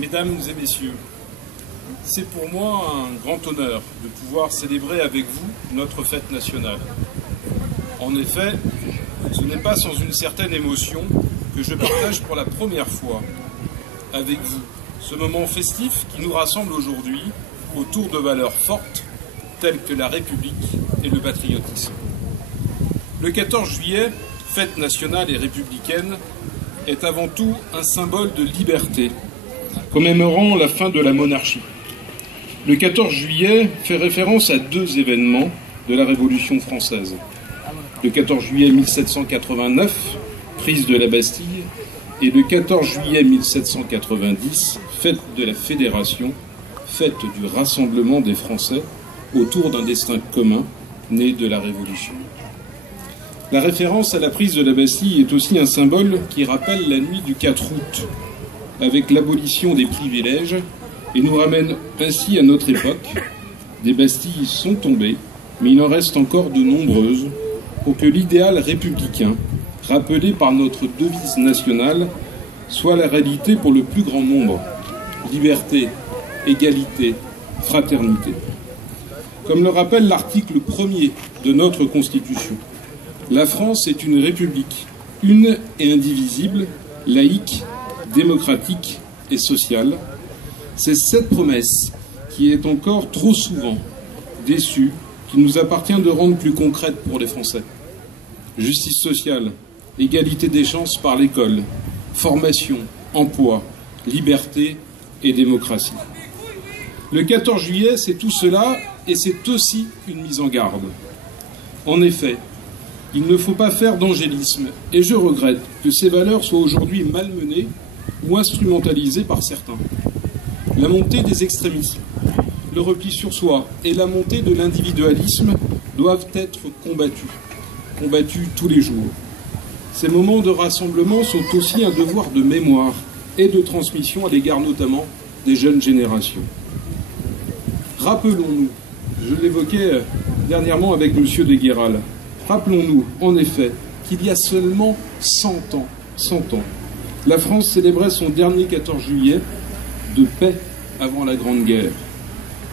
Mesdames et messieurs, c'est pour moi un grand honneur de pouvoir célébrer avec vous notre fête nationale. En effet, ce n'est pas sans une certaine émotion que je partage pour la première fois avec vous ce moment festif qui nous rassemble aujourd'hui autour de valeurs fortes telles que la République et le patriotisme. Le 14 juillet, fête nationale et républicaine, est avant tout un symbole de liberté, commémorant la fin de la monarchie. Le 14 juillet fait référence à deux événements de la Révolution française. Le 14 juillet 1789, prise de la Bastille, et le 14 juillet 1790, fête de la Fédération, fête du rassemblement des Français autour d'un destin commun né de la Révolution. La référence à la prise de la Bastille est aussi un symbole qui rappelle la nuit du 4 août, avec l'abolition des privilèges, et nous ramène ainsi à notre époque. Des Bastilles sont tombées, mais il en reste encore de nombreuses pour que l'idéal républicain, rappelé par notre devise nationale, soit la réalité pour le plus grand nombre. Liberté, égalité, fraternité. Comme le rappelle l'article 1er de notre Constitution, la France est une république, une et indivisible, laïque, démocratique et sociale. C'est cette promesse qui est encore trop souvent déçue, qu'il nous appartient de rendre plus concrète pour les Français. Justice sociale, égalité des chances par l'école, formation, emploi, liberté et démocratie. Le 14 juillet, c'est tout cela et c'est aussi une mise en garde. En effet, il ne faut pas faire d'angélisme et je regrette que ces valeurs soient aujourd'hui malmenées ou instrumentalisées par certains. La montée des extrémismes, le repli sur soi et la montée de l'individualisme doivent être combattus tous les jours. Ces moments de rassemblement sont aussi un devoir de mémoire et de transmission à l'égard notamment des jeunes générations. Rappelons-nous, je l'évoquais dernièrement avec M. Desguéral, rappelons-nous en effet qu'il y a seulement 100 ans, la France célébrait son dernier 14 juillet de paix avant la Grande Guerre.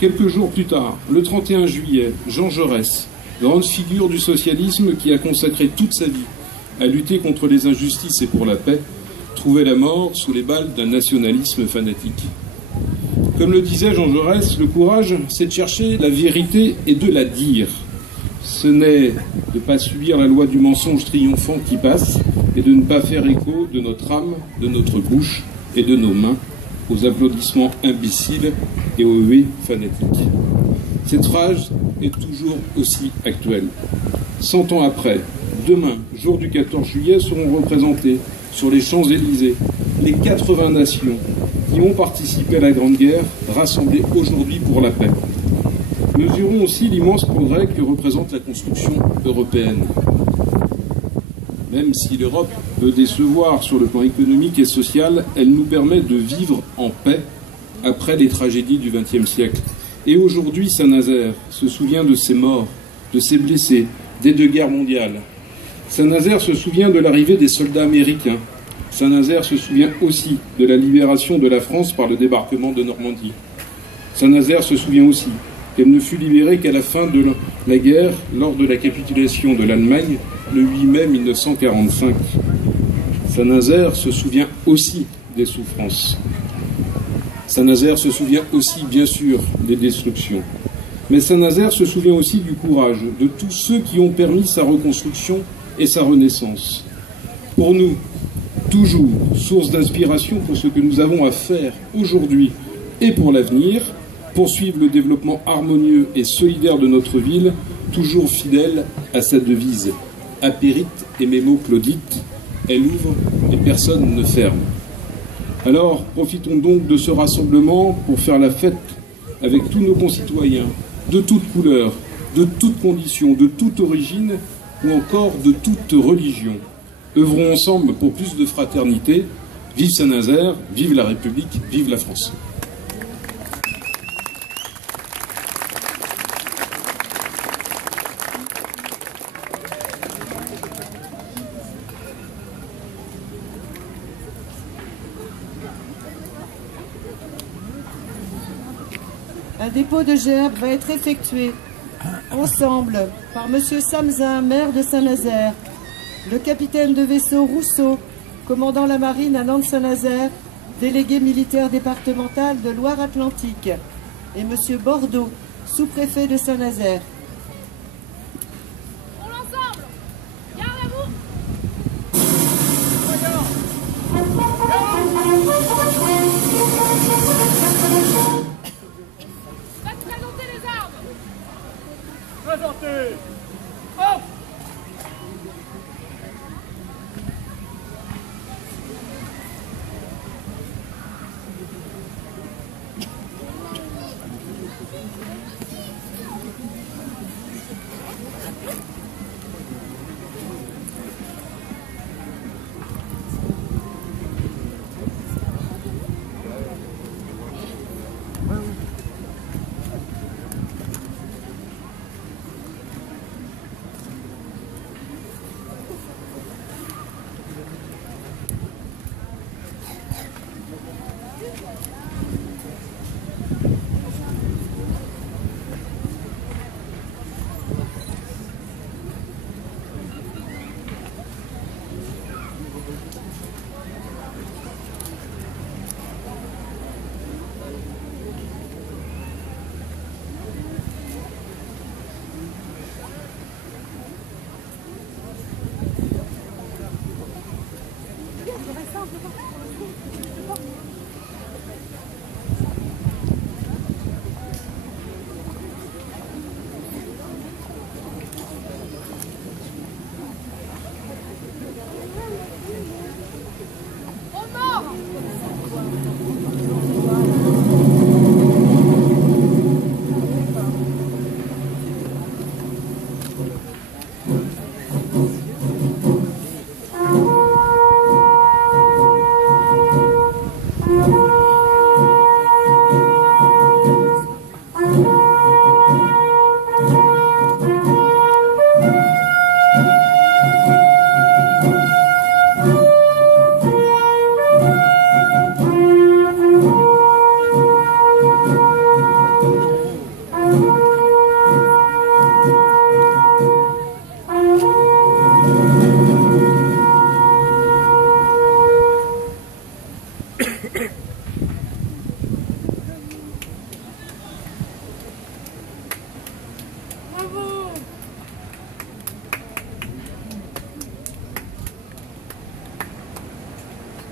Quelques jours plus tard, le 31 juillet, Jean Jaurès, grande figure du socialisme qui a consacré toute sa vie à lutter contre les injustices et pour la paix, trouvait la mort sous les balles d'un nationalisme fanatique. Comme le disait Jean Jaurès, le courage, c'est de chercher la vérité et de la dire. Ce n'est de ne pas subir la loi du mensonge triomphant qui passe et de ne pas faire écho de notre âme, de notre bouche et de nos mains aux applaudissements imbéciles et aux huées fanatiques. Cette phrase est toujours aussi actuelle. 100 ans après, demain, jour du 14 juillet, seront représentées sur les Champs-Élysées les 80 nations qui ont participé à la Grande Guerre, rassemblées aujourd'hui pour la paix. Mesurons aussi l'immense progrès que représente la construction européenne. Même si l'Europe peut décevoir sur le plan économique et social, elle nous permet de vivre en paix après les tragédies du XXe siècle. Et aujourd'hui, Saint-Nazaire se souvient de ses morts, de ses blessés, des deux guerres mondiales. Saint-Nazaire se souvient de l'arrivée des soldats américains. Saint-Nazaire se souvient aussi de la libération de la France par le débarquement de Normandie. Saint-Nazaire se souvient aussi qu'elle ne fut libérée qu'à la fin de la guerre, lors de la capitulation de l'Allemagne, le 8 mai 1945. Saint-Nazaire se souvient aussi des souffrances. Saint-Nazaire se souvient aussi, bien sûr, des destructions. Mais Saint-Nazaire se souvient aussi du courage de tous ceux qui ont permis sa reconstruction et sa renaissance. Pour nous, toujours source d'inspiration pour ce que nous avons à faire aujourd'hui et pour l'avenir, poursuivre le développement harmonieux et solidaire de notre ville, toujours fidèle à sa devise. Apérit et Memo Claudite, elle ouvre et personne ne ferme. Alors, profitons donc de ce rassemblement pour faire la fête avec tous nos concitoyens, de toutes couleurs, de toutes conditions, de toute origine ou encore de toute religion. Œuvrons ensemble pour plus de fraternité. Vive Saint-Nazaire, vive la République, vive la France. un dépôt de gerbes va être effectué ensemble par M. Samzin, maire de Saint-Nazaire, le capitaine de vaisseau Rousseau, commandant la marine à Nantes-Saint-Nazaire, délégué militaire départemental de Loire-Atlantique, et M. Bordeaux, sous-préfet de Saint-Nazaire. Pour l'ensemble, garde à vous. Faites présenter les armes. Présentez. Hop.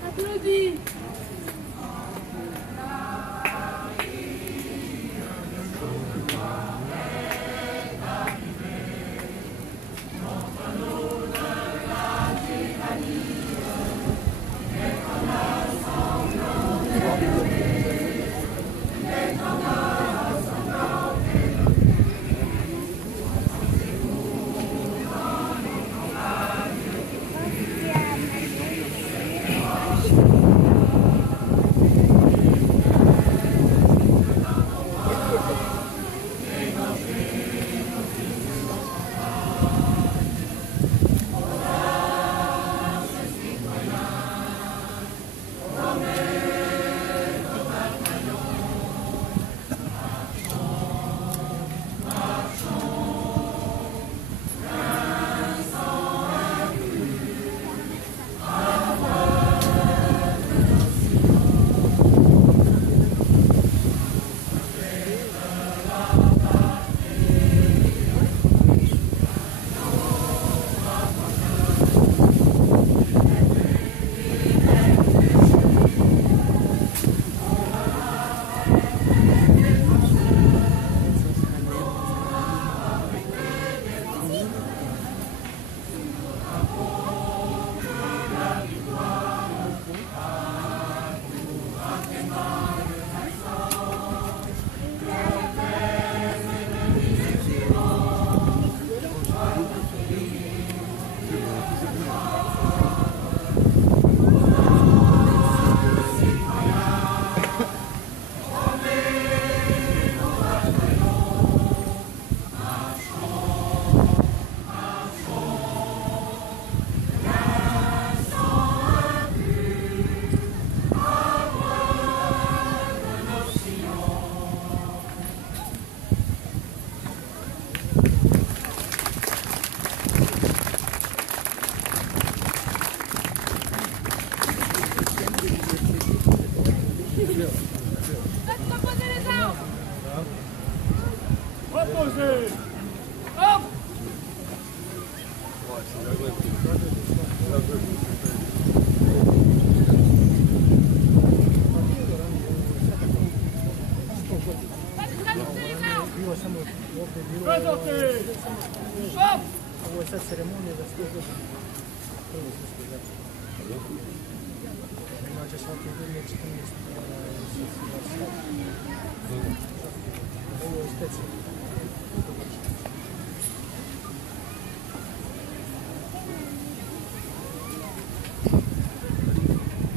Applaudis.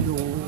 Yo.